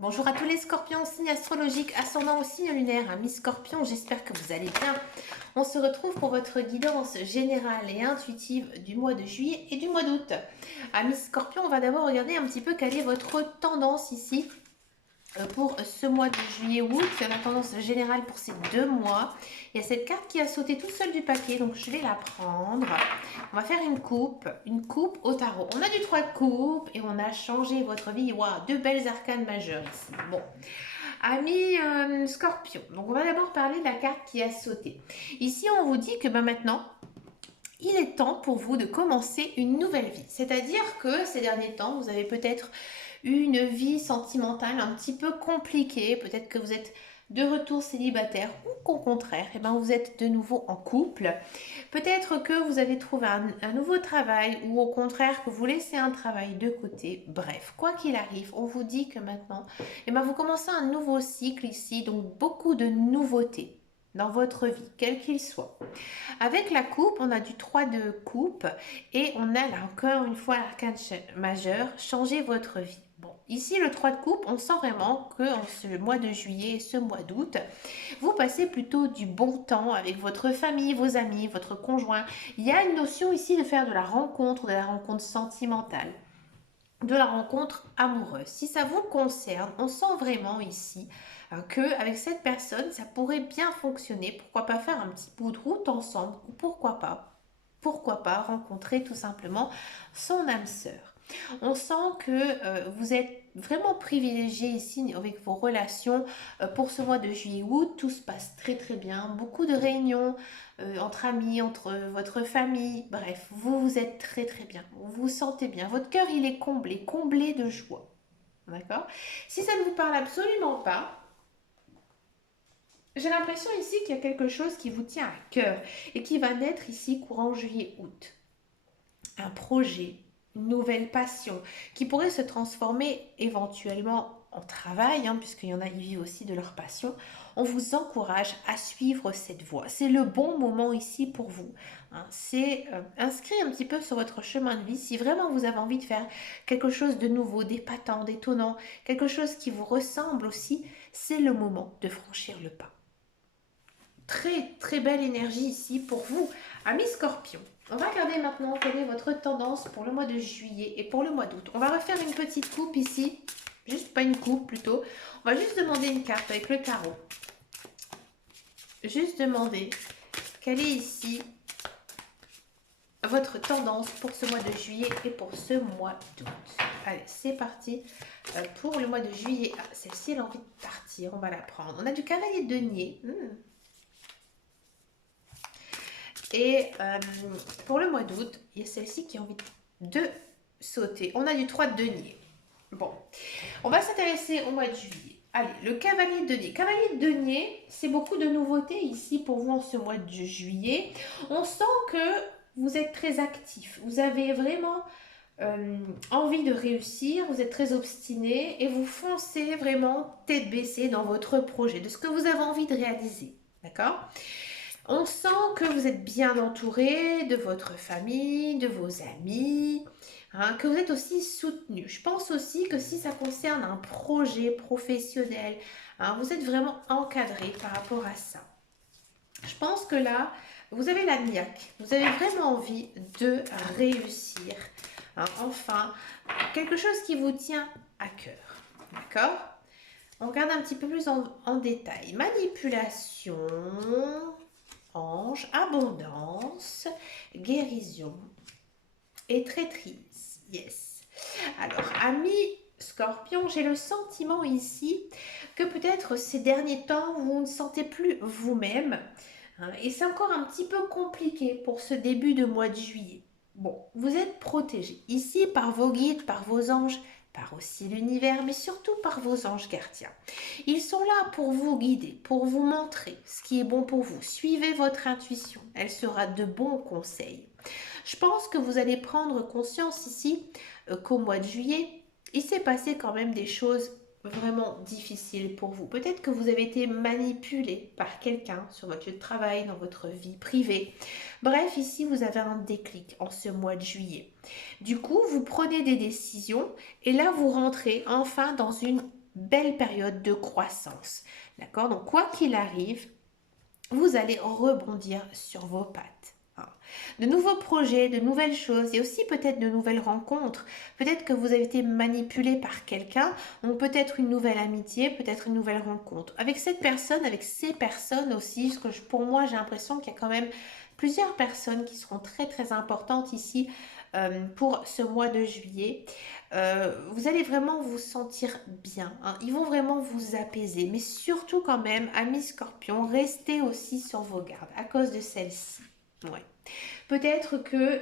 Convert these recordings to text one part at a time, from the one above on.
Bonjour à tous les scorpions, signe astrologique, ascendant au signe lunaire, amis scorpions, j'espère que vous allez bien. On se retrouve pour votre guidance générale et intuitive du mois de juillet et du mois d'août. Amis scorpions, on va d'abord regarder un petit peu quelle est votre tendance ici pour ce mois de juillet-août, la tendance générale pour ces 2 mois. Il y a cette carte qui a sauté toute seule du paquet, donc je vais la prendre. On va faire une coupe au tarot. On a du 3 de coupe et on a changé votre vie. Waouh, deux belles arcanes majeures ici. Bon, amis scorpion, donc on va d'abord parler de la carte qui a sauté. Ici, on vous dit que maintenant, il est temps pour vous de commencer une nouvelle vie. C'est-à-dire que ces derniers temps, vous avez peut-être une vie sentimentale un petit peu compliquée. Peut-être que vous êtes de retour célibataire ou qu'au contraire, eh ben, vous êtes de nouveau en couple. Peut-être que vous avez trouvé un nouveau travail ou au contraire que vous laissez un travail de côté. Bref, quoi qu'il arrive, on vous dit que maintenant, eh ben, vous commencez un nouveau cycle ici, donc beaucoup de nouveautés dans votre vie, quel qu'il soit. Avec la coupe, on a du 3 de coupe et on a là encore une fois l'arcane majeur, changer votre vie. Bon, ici le 3 de coupe, on sent vraiment que en ce mois de juillet et ce mois d'août, vous passez plutôt du bon temps avec votre famille, vos amis, votre conjoint. Il y a une notion ici de faire de la rencontre sentimentale, de la rencontre amoureuse. Si ça vous concerne, on sent vraiment ici que avec cette personne, ça pourrait bien fonctionner. Pourquoi pas faire un petit bout de route ensemble ou pourquoi pas rencontrer tout simplement son âme sœur. On sent que vous êtes vraiment privilégié ici avec vos relations pour ce mois de juillet-août. Tout se passe très très bien. Beaucoup de réunions entre amis, entre votre famille. Bref, vous êtes très très bien. Vous vous sentez bien. Votre cœur, il est comblé, comblé de joie. D'accord? Si ça ne vous parle absolument pas, j'ai l'impression ici qu'il y a quelque chose qui vous tient à cœur et qui va naître ici courant juillet-août. Un projet, une nouvelle passion qui pourrait se transformer éventuellement en travail, puisqu'il y en a qui vivent aussi de leur passion. On vous encourage à suivre cette voie. C'est le bon moment ici pour vous. C'est inscrit un petit peu sur votre chemin de vie. Si vraiment vous avez envie de faire quelque chose de nouveau, d'épatant, d'étonnant, quelque chose qui vous ressemble aussi, c'est le moment de franchir le pas. Très très belle énergie ici pour vous, amis scorpions. On va regarder maintenant quelle est votre tendance pour le mois de juillet et pour le mois d'août. On va refaire une petite coupe ici, juste pas une coupe plutôt. On va juste demander une carte avec le tarot. Juste demander quelle est ici votre tendance pour ce mois de juillet et pour ce mois d'août. Allez, c'est parti pour le mois de juillet. Ah, celle-ci, elle a envie de partir, on va la prendre. On a du cavalier de denier. Et pour le mois d'août, il y a celle-ci qui a envie de sauter. On a du 3 de denier. Bon, on va s'intéresser au mois de juillet. Allez, le cavalier de denier. Cavalier de denier, c'est beaucoup de nouveautés ici pour vous en ce mois de juillet. On sent que vous êtes très actif. Vous avez vraiment envie de réussir. Vous êtes très obstiné et vous foncez vraiment tête baissée dans votre projet, de ce que vous avez envie de réaliser. D'accord ? On sent que vous êtes bien entouré de votre famille, de vos amis, que vous êtes aussi soutenu. Je pense aussi que si ça concerne un projet professionnel, vous êtes vraiment encadré par rapport à ça. Je pense que là, vous avez la niaque. Vous avez vraiment envie de réussir. Enfin, quelque chose qui vous tient à cœur. D'accord ? On regarde un petit peu plus en détail. Manipulation, ange, abondance, guérison et traîtrise. Yes. Alors, ami Scorpion, j'ai le sentiment ici que peut-être ces derniers temps, vous ne sentez plus vous-même. Et c'est encore un petit peu compliqué pour ce début de mois de juillet. Bon, vous êtes protégé ici par vos guides, par vos anges, par aussi l'univers, mais surtout par vos anges gardiens. Ils sont là pour vous guider, pour vous montrer ce qui est bon pour vous. Suivez votre intuition, elle sera de bons conseils. Je pense que vous allez prendre conscience ici qu'au mois de juillet, il s'est passé quand même des choses vraiment difficiles pour vous. Peut-être que vous avez été manipulé par quelqu'un sur votre lieu de travail, dans votre vie privée. Bref, ici, vous avez un déclic en ce mois de juillet. Du coup, vous prenez des décisions et là, vous rentrez enfin dans une belle période de croissance. D'accord? Donc, quoi qu'il arrive, vous allez rebondir sur vos pattes. De nouveaux projets, de nouvelles choses et aussi peut-être de nouvelles rencontres. Peut-être que vous avez été manipulé par quelqu'un, donc peut-être une nouvelle amitié, peut-être une nouvelle rencontre. Avec cette personne, avec ces personnes aussi, parce que pour moi j'ai l'impression qu'il y a quand même plusieurs personnes qui seront très très importantes ici pour ce mois de juillet. Vous allez vraiment vous sentir bien, hein. Ils vont vraiment vous apaiser, mais surtout quand même, amis scorpions, restez aussi sur vos gardes à cause de celle-ci. Ouais. Peut-être que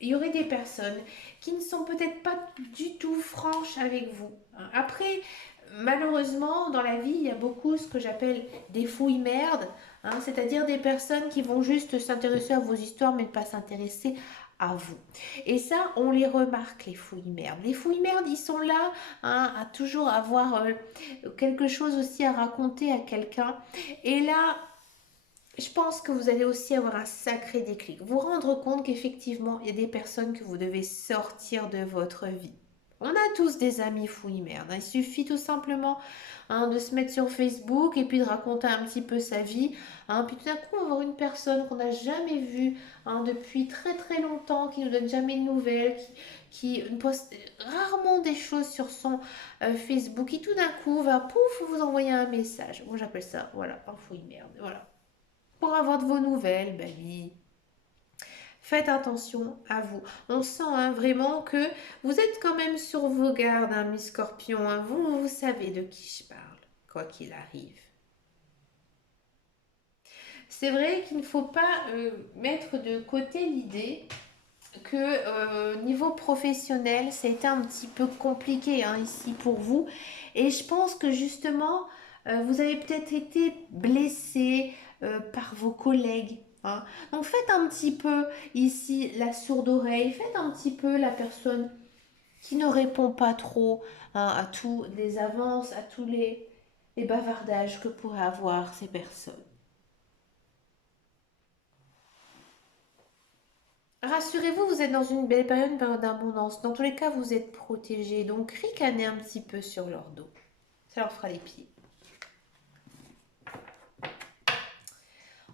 il y aurait des personnes qui ne sont peut-être pas du tout franches avec vous. Après, malheureusement, dans la vie, il y a beaucoup ce que j'appelle des fouilles merdes, hein, c'est-à-dire des personnes qui vont juste s'intéresser à vos histoires mais ne pas s'intéresser à vous. Et ça, on les remarque, les fouilles merdes. Les fouilles merdes, ils sont là, hein, à toujours avoir quelque chose aussi à raconter à quelqu'un. Et là, je pense que vous allez aussi avoir un sacré déclic. Vous rendre compte qu'effectivement, il y a des personnes que vous devez sortir de votre vie. On a tous des amis fouilles merde. Il suffit tout simplement, hein, de se mettre sur Facebook et puis de raconter un petit peu sa vie, hein. Puis tout d'un coup, on va voir une personne qu'on n'a jamais vue, hein, depuis très très longtemps, qui nous donne jamais de nouvelles, qui poste rarement des choses sur son Facebook, qui tout d'un coup va pouf vous envoyer un message. Moi j'appelle ça, voilà, un fouille merde. Voilà. Pour avoir de vos nouvelles, ben oui. Faites attention à vous. On sent, hein, vraiment que vous êtes quand même sur vos gardes, hein, mes scorpions, hein. Vous savez de qui je parle, quoi qu'il arrive. C'est vrai qu'il ne faut pas mettre de côté l'idée que niveau professionnel, ça a été un petit peu compliqué, hein, ici pour vous. Et je pense que justement, vous avez peut-être été blessé par vos collègues, hein. Donc faites un petit peu ici la sourde oreille, faites un petit peu la personne qui ne répond pas trop, hein, à tous les avances, à tous les bavardages que pourraient avoir ces personnes. Rassurez-vous, vous êtes dans une période d'abondance. Dans tous les cas, vous êtes protégés. Donc, ricanez un petit peu sur leur dos. Ça leur fera les pieds.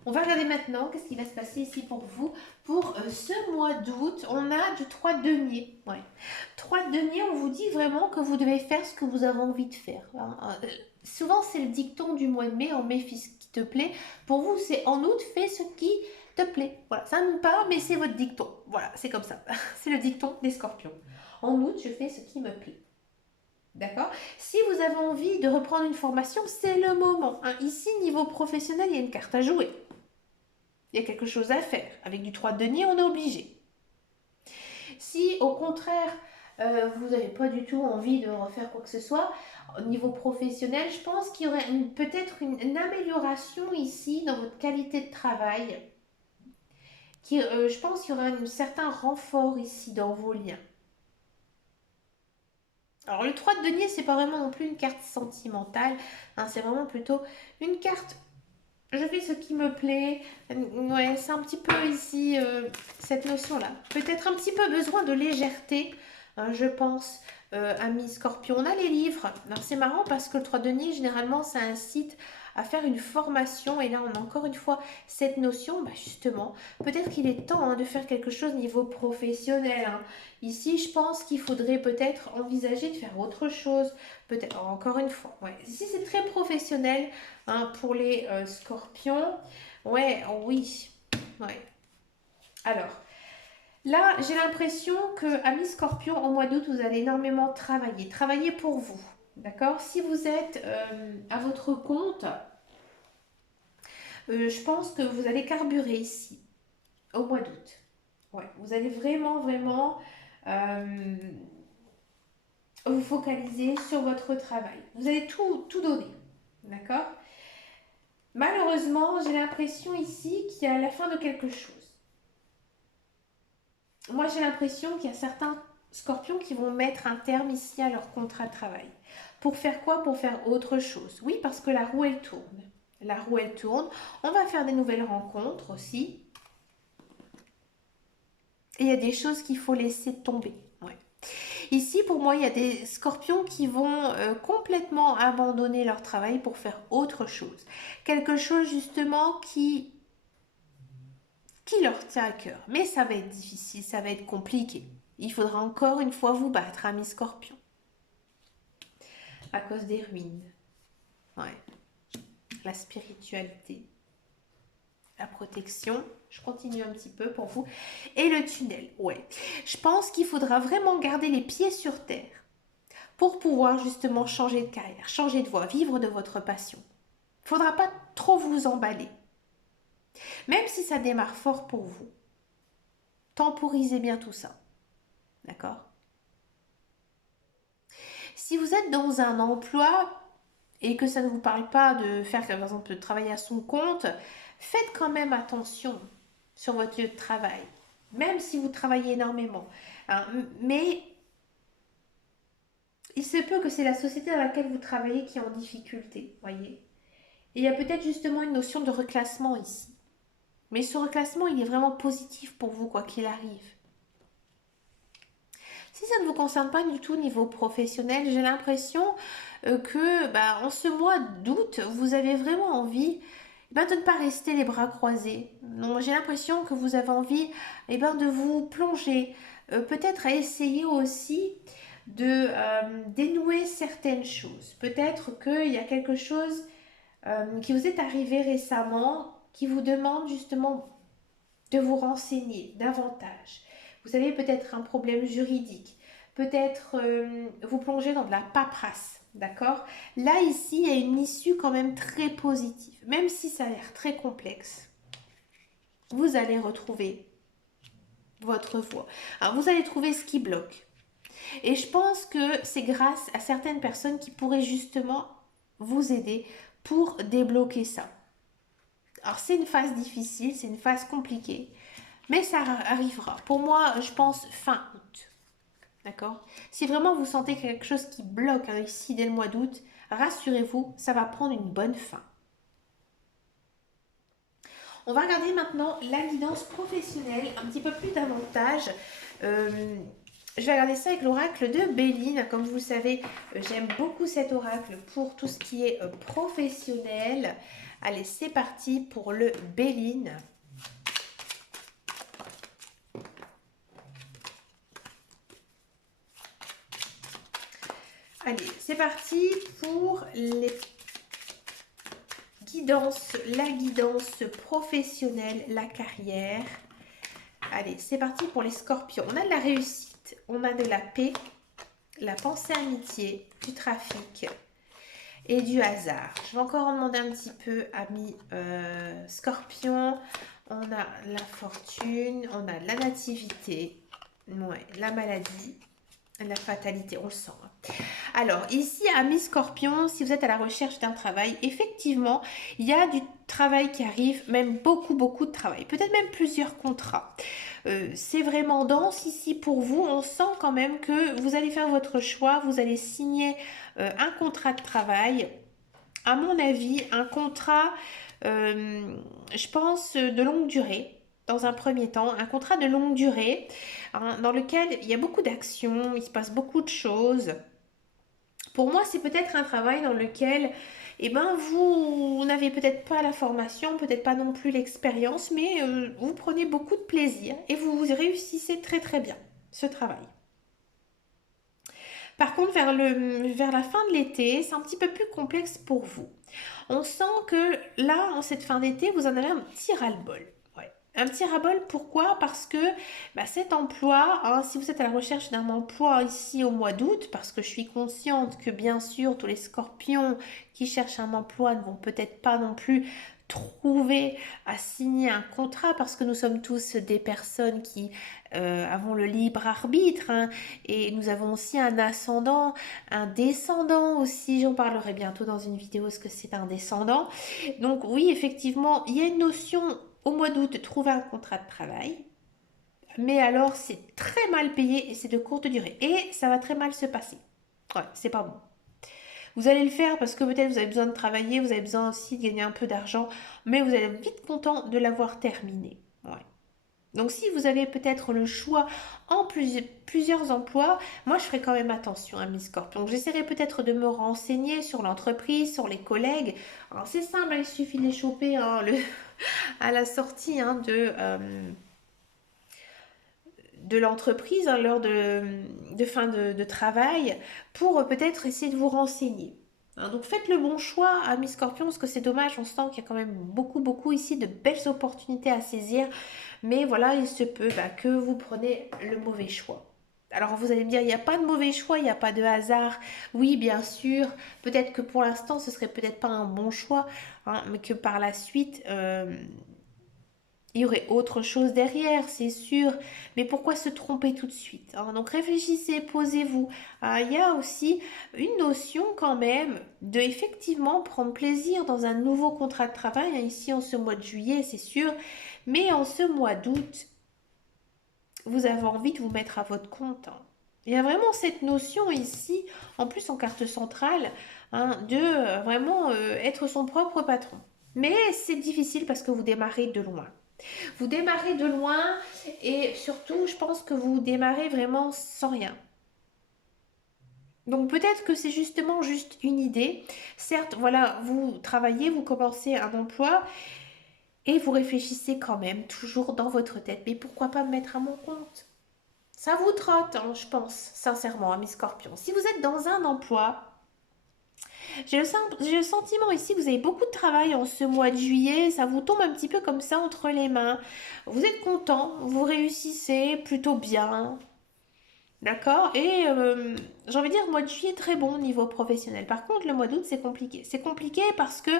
On va regarder maintenant qu'est-ce qui va se passer ici pour vous. Pour ce mois d'août, on a du 3 de denier. Ouais. 3 de denier, on vous dit vraiment que vous devez faire ce que vous avez envie de faire, hein. Souvent, c'est le dicton du mois de mai. En mai, fais ce qui te plaît. Pour vous, c'est en août, fais ce qui te plaît. Voilà, ça ne pas, mais c'est votre dicton. Voilà, c'est comme ça. C'est le dicton des scorpions. En août, je fais ce qui me plaît. D'accord? Si vous avez envie de reprendre une formation, c'est le moment, hein. Ici, niveau professionnel, il y a une carte à jouer. Il y a quelque chose à faire. Avec du 3 de denier, on est obligé. Si au contraire, vous n'avez pas du tout envie de refaire quoi que ce soit, au niveau professionnel, je pense qu'il y aurait peut-être une amélioration ici dans votre qualité de travail. Je pense qu'il y aura un certain renfort ici dans vos liens. Alors le 3 de denier, c'est pas vraiment non plus une carte sentimentale, hein, c'est vraiment plutôt une carte je fais ce qui me plaît. Ouais, c'est un petit peu ici cette notion-là. Peut-être un petit peu besoin de légèreté, hein, je pense, amis scorpions. On a les livres. Alors c'est marrant parce que le 3 denier, généralement, ça incite à faire une formation. Et là, on a encore une fois cette notion, bah, justement, peut-être qu'il est temps, hein, de faire quelque chose au niveau professionnel, hein. Ici, je pense qu'il faudrait peut-être envisager de faire autre chose. Peut-être, encore une fois, ouais. Ici, c'est très professionnel, hein, pour les scorpions. Ouais, oui. Ouais. Alors, là, j'ai l'impression que, amis scorpions, au mois d'août, vous allez énormément travailler. Travailler pour vous. D'accord? Si vous êtes à votre compte, je pense que vous allez carburer ici, au mois d'août. Ouais, vous allez vraiment, vraiment euh, vous focaliser sur votre travail. Vous allez tout donner. D'accord? Malheureusement, j'ai l'impression ici qu'il y a la fin de quelque chose. Moi, j'ai l'impression qu'il y a certains scorpions qui vont mettre un terme ici à leur contrat de travail. Pour faire quoi? Pour faire autre chose. Oui, parce que la roue, elle tourne. La roue, elle tourne. On va faire des nouvelles rencontres aussi. Et il y a des choses qu'il faut laisser tomber. Ouais. Ici, pour moi, il y a des scorpions qui vont complètement abandonner leur travail pour faire autre chose. Quelque chose justement qui leur tient à cœur. Mais ça va être difficile, ça va être compliqué. Il faudra encore une fois vous battre, amis scorpions, à cause des ruines. Ouais. La spiritualité, la protection. Je continue un petit peu pour vous. Et le tunnel, ouais. Je pense qu'il faudra vraiment garder les pieds sur terre pour pouvoir justement changer de carrière, changer de voie, vivre de votre passion. Il ne faudra pas trop vous emballer. Même si ça démarre fort pour vous, temporisez bien tout ça. D'accord? Si vous êtes dans un emploi et que ça ne vous parle pas de faire, par exemple, de travailler à son compte, faites quand même attention sur votre lieu de travail, même si vous travaillez énormément. Hein. Mais il se peut que c'est la société dans laquelle vous travaillez qui est en difficulté, voyez. Et il y a peut-être justement une notion de reclassement ici. Mais ce reclassement, il est vraiment positif pour vous, quoi qu'il arrive. Si ça ne vous concerne pas du tout au niveau professionnel, j'ai l'impression que en ce mois d'août, vous avez vraiment envie de ne pas rester les bras croisés. Non, j'ai l'impression que vous avez envie de vous plonger, peut-être à essayer aussi de dénouer certaines choses. Peut-être qu'il y a quelque chose qui vous est arrivé récemment qui vous demande justement de vous renseigner davantage. Vous avez peut-être un problème juridique, peut-être vous plongez dans de la paperasse, d'accord? Là, ici, il y a une issue quand même très positive, même si ça a l'air très complexe. Vous allez retrouver votre voie. Alors, vous allez trouver ce qui bloque. Et je pense que c'est grâce à certaines personnes qui pourraient justement vous aider pour débloquer ça. Alors, c'est une phase difficile, c'est une phase compliquée. Mais ça arrivera. Pour moi, je pense fin août. D'accord? Si vraiment vous sentez quelque chose qui bloque ici dès le mois d'août, rassurez-vous, ça va prendre une bonne fin. On va regarder maintenant la guidance professionnelle, un petit peu plus davantage. Je vais regarder ça avec l'oracle de Béline. Comme vous le savez, j'aime beaucoup cet oracle pour tout ce qui est professionnel. Allez, c'est parti pour le Béline. Allez, c'est parti pour la guidance professionnelle, la carrière. Allez, c'est parti pour les scorpions. On a de la réussite, on a de la paix, la pensée amitié, du trafic et du hasard. Je vais encore en demander un petit peu, amis scorpions. On a la fortune, on a la nativité, ouais, la maladie, la fatalité, on le sent. Alors, ici, amis scorpions, si vous êtes à la recherche d'un travail, effectivement, il y a du travail qui arrive, même beaucoup de travail, peut-être même plusieurs contrats. C'est vraiment dense ici pour vous. On sent quand même que vous allez faire votre choix, vous allez signer un contrat de travail. À mon avis, un contrat, je pense, de longue durée. Dans un premier temps, un contrat de longue durée hein, dans lequel il y a beaucoup d'actions, il se passe beaucoup de choses. Pour moi, c'est peut-être un travail dans lequel vous n'avez peut-être pas la formation, peut-être pas non plus l'expérience, mais vous prenez beaucoup de plaisir et vous réussissez très très bien ce travail. Par contre, vers la fin de l'été, c'est un petit peu plus complexe pour vous. On sent que là, en cette fin d'été, vous en avez un petit ras-le-bol. Un petit ras-le-bol, pourquoi? Parce que cet emploi, hein, si vous êtes à la recherche d'un emploi ici au mois d'août, parce que je suis consciente que bien sûr tous les scorpions qui cherchent un emploi ne vont peut-être pas non plus trouver à signer un contrat parce que nous sommes tous des personnes qui avons le libre arbitre hein, et nous avons aussi un ascendant, un descendant aussi, j'en parlerai bientôt dans une vidéo ce que c'est un descendant. Donc oui, effectivement, il y a une notion au mois d'août de trouver un contrat de travail, mais alors c'est très mal payé et c'est de courte durée et ça va très mal se passer. Ouais, c'est pas bon. Vous allez le faire parce que peut-être vous avez besoin de travailler, vous avez besoin aussi de gagner un peu d'argent, mais vous allez être vite content de l'avoir terminé. Ouais. Donc si vous avez peut-être le choix en plusieurs emplois, moi je ferai quand même attention à mes scorpions. J'essaierai peut-être de me renseigner sur l'entreprise, sur les collègues. Alors c'est simple, hein, il suffit de les choper hein, à la sortie hein, de l'entreprise, hein, lors de fin de travail, pour peut-être essayer de vous renseigner. Hein, donc faites le bon choix, amis scorpions, parce que c'est dommage, on sent qu'il y a quand même beaucoup ici de belles opportunités à saisir, mais voilà, il se peut que vous preniez le mauvais choix. Alors vous allez me dire, il n'y a pas de mauvais choix, il n'y a pas de hasard. Oui, bien sûr, peut-être que pour l'instant, ce serait peut-être pas un bon choix, hein, mais que par la suite, il y aurait autre chose derrière, c'est sûr, mais pourquoi se tromper tout de suite hein? Donc réfléchissez, posez-vous. Il y a aussi une notion quand même de effectivement prendre plaisir dans un nouveau contrat de travail, hein, ici en ce mois de juillet, c'est sûr, mais en ce mois d'août, vous avez envie de vous mettre à votre compte. Hein. Il y a vraiment cette notion ici, en plus en carte centrale, hein, de vraiment être son propre patron. Mais c'est difficile parce que vous démarrez de loin. Vous démarrez de loin et surtout, je pense que vous démarrez vraiment sans rien. Donc peut-être que c'est justement juste une idée. Certes, voilà, vous travaillez, vous commencez un emploi et vous réfléchissez quand même toujours dans votre tête. Mais pourquoi pas me mettre à mon compte? Ça vous trotte, hein, je pense, sincèrement, à mes scorpions. Si vous êtes dans un emploi, j'ai le sentiment ici que vous avez beaucoup de travail en ce mois de juillet, ça vous tombe un petit peu comme ça entre les mains. Vous êtes content, vous réussissez plutôt bien, d'accord? Et j'ai envie de dire, le mois de juillet est très bon au niveau professionnel. Par contre, le mois d'août, c'est compliqué. C'est compliqué parce que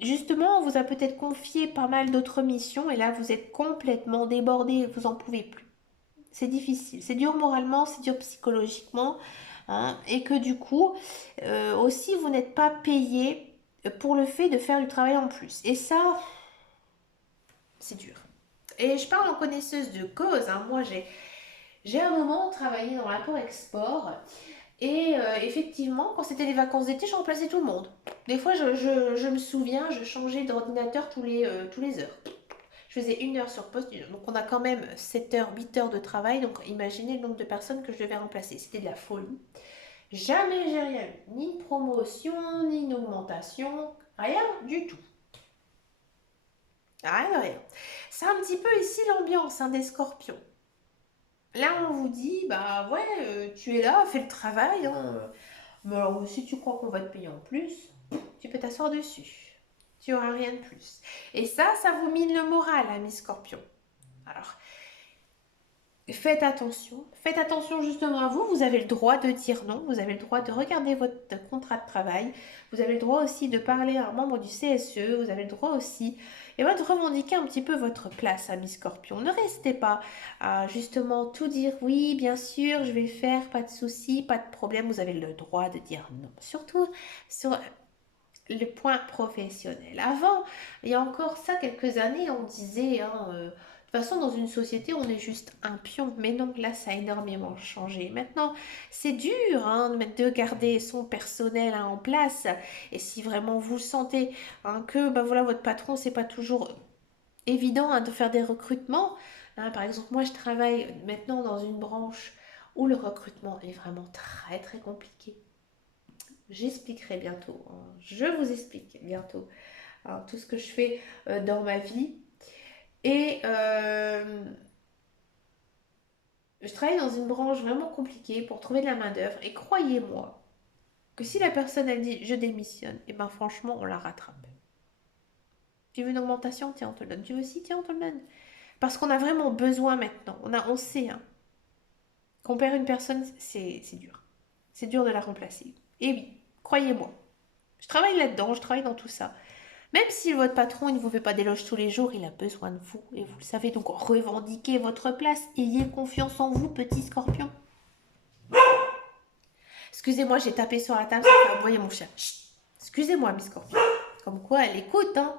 justement, on vous a peut-être confié pas mal d'autres missions et là, vous êtes complètement débordé, vous en pouvez plus. C'est difficile, c'est dur moralement, c'est dur psychologiquement, hein, et que du coup, aussi, vous n'êtes pas payé pour le fait de faire du travail en plus. Et ça, c'est dur. Et je parle en connaisseuse de cause, hein. Moi, j'ai un moment travaillé dans l'import-export et effectivement, quand c'était les vacances d'été, je remplaçais tout le monde. Des fois, je me souviens, je changeais d'ordinateur tous les heures. Je faisais 1 heure sur poste, donc on a quand même 7 heures, 8 heures de travail, donc imaginez le nombre de personnes que je devais remplacer. C'était de la folie. Jamais j'ai rien eu, ni une promotion, ni une augmentation, rien du tout. Rien. C'est un petit peu ici l'ambiance hein, des scorpions. Là, on vous dit, bah ouais, tu es là, fais le travail. Hein. Mais alors, si tu crois qu'on va te payer en plus, tu peux t'asseoir dessus. Tu n'auras rien de plus. Et ça vous mine le moral, ami scorpion. Alors, faites attention justement à vous, vous avez le droit de dire non, vous avez le droit de regarder votre contrat de travail, vous avez le droit aussi de parler à un membre du CSE, vous avez le droit aussi et de revendiquer un petit peu votre place, ami Scorpion. Ne restez pas à justement tout dire oui, bien sûr, je vais le faire, pas de souci, pas de problème, vous avez le droit de dire non. Surtout sur le point professionnel. Avant, il y a encore ça quelques années, on disait, hein, de toute façon, dans une société, on est juste un pion. Mais non, là, ça a énormément changé. Maintenant, c'est dur hein, de garder son personnel hein, en place. Et si vraiment vous sentez hein, que bah, voilà, votre patron, c'est pas toujours évident hein, de faire des recrutements. Hein, par exemple, moi, je travaille maintenant dans une branche où le recrutement est vraiment très compliqué. J'expliquerai bientôt. Hein. Je vous explique bientôt hein, tout ce que je fais dans ma vie. Et je travaille dans une branche vraiment compliquée pour trouver de la main-d'œuvre. Et croyez-moi que si la personne elle dit je démissionne, et ben franchement, on la rattrape. Tu veux une augmentation? Tiens, on te le donne. Tu veux si? Tiens, on te le donne. Parce qu'on a vraiment besoin maintenant. On sait hein, qu'on perd une personne, c'est dur. C'est dur de la remplacer. Et oui, croyez-moi. Je travaille là-dedans, je travaille dans tout ça. Même si votre patron il ne vous fait pas d'éloges tous les jours, il a besoin de vous. Et vous le savez, donc revendiquez votre place. Ayez confiance en vous, petit scorpion. Excusez-moi, j'ai tapé sur la table, ça fait aboyer mon chat. Excusez-moi, mes scorpions. Comme quoi, elle écoute, hein.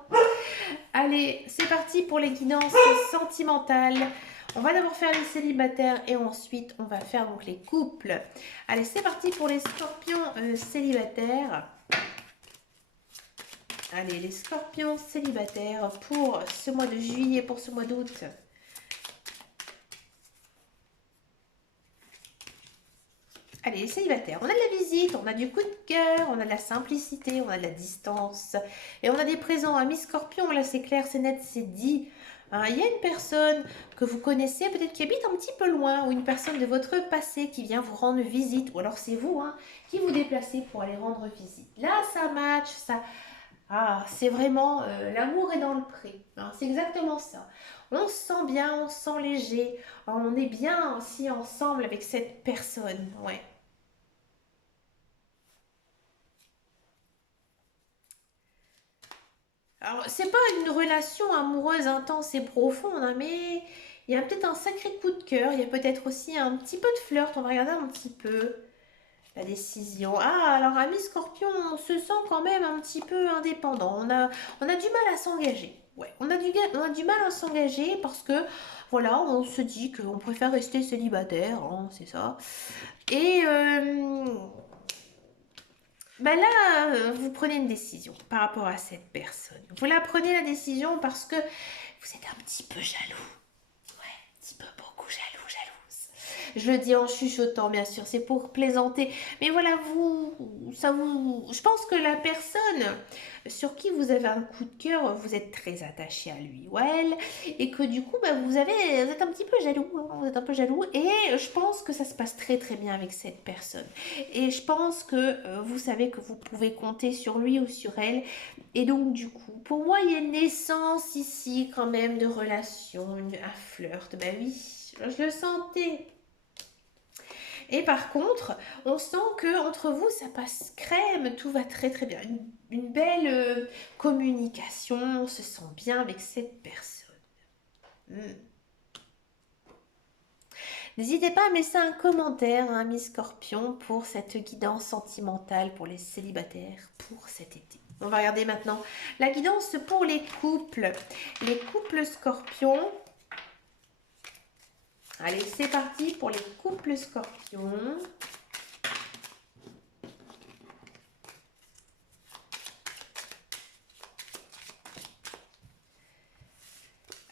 Allez, c'est parti pour les guidances sentimentales. On va d'abord faire les célibataires et ensuite on va faire donc les couples. Allez, c'est parti pour les scorpions célibataires. Allez, les scorpions célibataires pour ce mois de juillet, pour ce mois d'août. Allez, célibataire, on a de la visite, on a du coup de cœur, on a de la simplicité, on a de la distance. Et on a des présents. Amis Scorpion, là c'est clair, c'est net, c'est dit. Hein, il y a une personne que vous connaissez, peut-être qui habite un petit peu loin, ou une personne de votre passé qui vient vous rendre visite, ou alors c'est vous hein, qui vous déplacez pour aller rendre visite. Là, ça match, ça... Ah, c'est vraiment l'amour est dans le pré. Hein, c'est exactement ça. On se sent bien, on se sent léger, on est bien aussi ensemble avec cette personne. Ouais. Alors, c'est pas une relation amoureuse intense et profonde, hein, mais il y a peut-être un sacré coup de cœur. Il y a peut-être aussi un petit peu de flirt. On va regarder un petit peu la décision. Ah, alors, ami Scorpion, on se sent quand même un petit peu indépendant. On a du mal à s'engager. Ouais, on a du mal à s'engager parce que, voilà, on se dit qu'on préfère rester célibataire, hein, c'est ça. Et bah là, vous prenez une décision par rapport à cette personne. Vous la prenez la décision parce que vous êtes un petit peu jaloux. Ouais, un petit peu beaucoup jaloux, jalouse. Je le dis en chuchotant, bien sûr, c'est pour plaisanter. Mais voilà, je pense que la personne sur qui vous avez un coup de cœur, vous êtes très attaché à lui ou à elle, et que du coup, bah, vous êtes un petit peu jaloux, hein, vous êtes un peu jaloux, et je pense que ça se passe très très bien avec cette personne. Et je pense que vous savez que vous pouvez compter sur lui ou sur elle, et donc du coup, pour moi, il y a une naissance ici quand même de relation, un flirt, bah oui, je le sentais. Et par contre, on sent que entre vous, ça passe crème, tout va très très bien. Une belle communication, on se sent bien avec cette personne. Hmm. N'hésitez pas à me laisser un commentaire, hein, Miss Scorpion, pour cette guidance sentimentale pour les célibataires pour cet été. On va regarder maintenant la guidance pour les couples. Les couples scorpions. Allez, c'est parti pour les couples scorpions.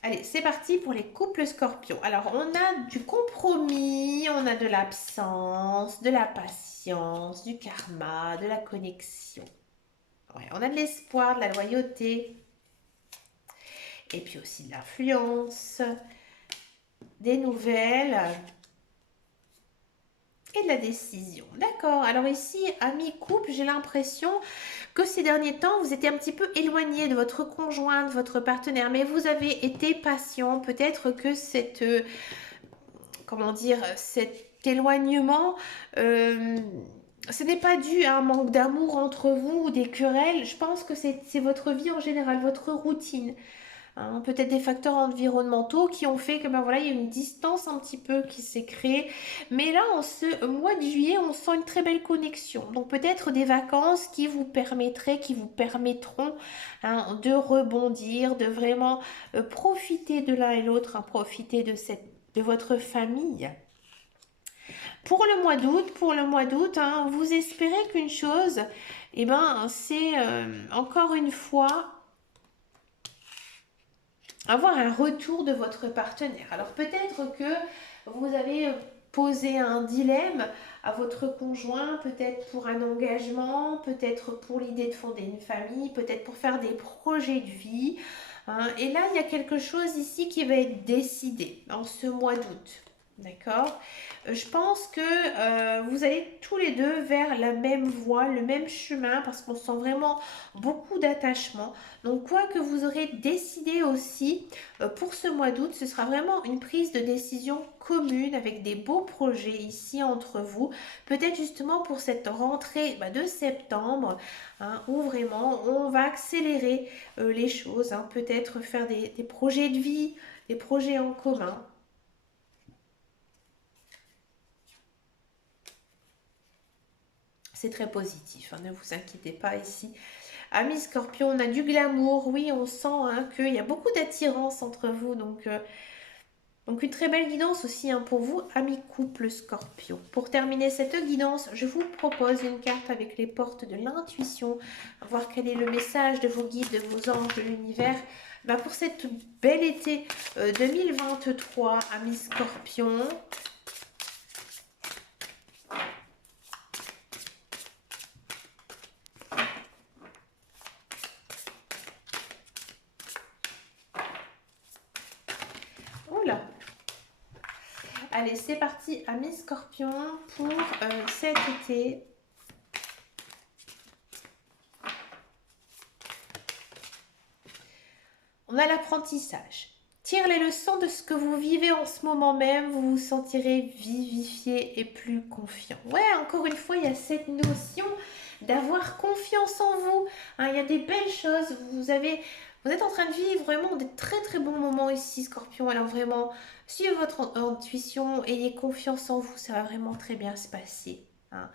Allez, c'est parti pour les couples scorpions. Alors, on a du compromis, on a de l'absence, de la patience, du karma, de la connexion. Ouais, on a de l'espoir, de la loyauté, et puis aussi de l'influence, des nouvelles et de la décision. D'accord. Alors ici, ami couple, j'ai l'impression que ces derniers temps, vous étiez un petit peu éloigné de votre conjoint, de votre partenaire, mais vous avez été patient. Peut-être que comment dire, cet éloignement, ce n'est pas dû à un manque d'amour entre vous ou des querelles. Je pense que c'est votre vie en général, votre routine. Hein, peut-être des facteurs environnementaux qui ont fait que ben voilà, il y a une distance un petit peu qui s'est créée. Mais là, en ce mois de juillet, on sent une très belle connexion. Donc peut-être des vacances qui vous permettraient, qui vous permettront hein, de rebondir, de vraiment profiter de l'un et l'autre, hein, profiter de votre famille. Pour le mois d'août, hein, vous espérez qu'une chose, eh ben, c'est encore une fois avoir un retour de votre partenaire. Alors peut-être que vous avez posé un dilemme à votre conjoint, peut-être pour un engagement, peut-être pour l'idée de fonder une famille, peut-être pour faire des projets de vie. Hein. Et là, il y a quelque chose ici qui va être décidé en ce mois d'août. D'accord. Je pense que vous allez tous les deux vers la même voie, le même chemin, parce qu'on sent vraiment beaucoup d'attachement. Donc, quoi que vous aurez décidé aussi pour ce mois d'août, ce sera vraiment une prise de décision commune avec des beaux projets ici entre vous. Peut-être justement pour cette rentrée de septembre, hein, où vraiment on va accélérer les choses. Hein, peut-être faire des projets de vie, des projets en commun. C'est très positif, hein, ne vous inquiétez pas ici. Amis Scorpion, on a du glamour, oui, on sent hein, qu'il y a beaucoup d'attirance entre vous, donc une très belle guidance aussi hein, pour vous, amis couple Scorpion. Pour terminer cette guidance, je vous propose une carte avec les portes de l'intuition, voir quel est le message de vos guides, de vos anges, de l'univers. Pour cette belle été 2023, amis Scorpion. cool. Allez, c'est parti, amis Scorpion, pour cet été. On a l'apprentissage. Tire les leçons de ce que vous vivez en ce moment même, vous vous sentirez vivifié et plus confiant. Ouais, encore une fois, il y a cette notion d'avoir confiance en vous. Hein, il y a des belles choses, vous êtes en train de vivre vraiment des très très bons moments ici, Scorpion. Alors vraiment, suivez votre intuition, ayez confiance en vous, ça va vraiment très bien se passer. Hein.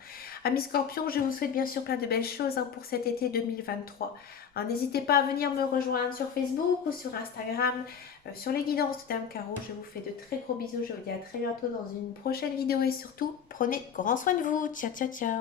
Amis Scorpion, je vous souhaite bien sûr plein de belles choses pour cet été 2023. Hein, n'hésitez pas à venir me rejoindre sur Facebook ou sur Instagram, sur les guidances de Dame Caro. Je vous fais de très gros bisous. Je vous dis à très bientôt dans une prochaine vidéo et surtout, prenez grand soin de vous. Ciao, ciao, ciao.